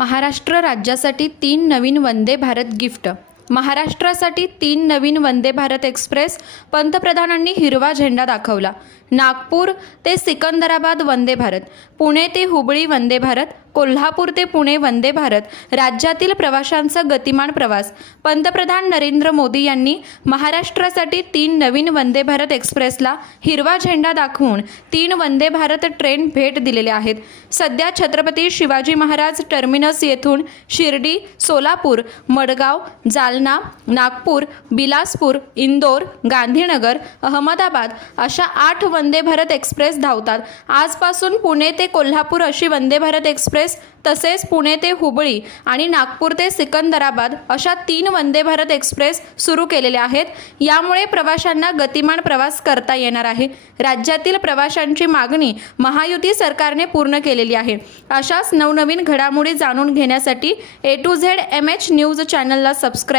महाराष्ट्र राज्यासाठी 3 नवीन वंदे भारत गिफ्ट। महाराष्ट्रासाठी 3 नवीन वंदे भारत एक्सप्रेस पंतप्रधानांनी हिरवा झेंडा दाखवला। नागपूर ते सिकंदराबाद वंदे भारत, पुणे ते हुबळी वंदे भारत, कोल्हापूर ते पुणे वंदे भारत, राज्यातील प्रवाशांचा गतिमान प्रवास। पंतप्रधान नरेंद्र मोदी यांनी महाराष्ट्रासाठी 3 नवीन वंदे भारत एक्सप्रेसला हिरवा झेंडा दाखवून 3 वंदे भारत ट्रेन भेट दिलेल्या आहेत। सध्या छत्रपती शिवाजी महाराज टर्मिनस येथून शिर्डी, सोलापूर, मडगाव, जालना, नागपूर, बिलासपूर, इंदोर, गांधीनगर, अहमदाबाद अशा 8 वंदे भारत एक्सप्रेस धावतात। आजपासून पुणे ते कोल्हापूर अशी वंदे भारत एक्सप्रेस, तसेच पुणे ते हुबळी आणि नागपूर ते सिकंदराबाद अशा 3 वंदे भारत एक्सप्रेस सुरू केलेल्या आहेत। यामुळे प्रवाशांना गतिमान प्रवास करता येणार आहे। राज्यातील प्रवाशांची मागणी महायुती सरकारने पूर्ण केलेली आहे। अशाच नवनवीन घडामोडी जाणून घेण्यासाठी A to Z MH news चॅनलला सबस्क्राइब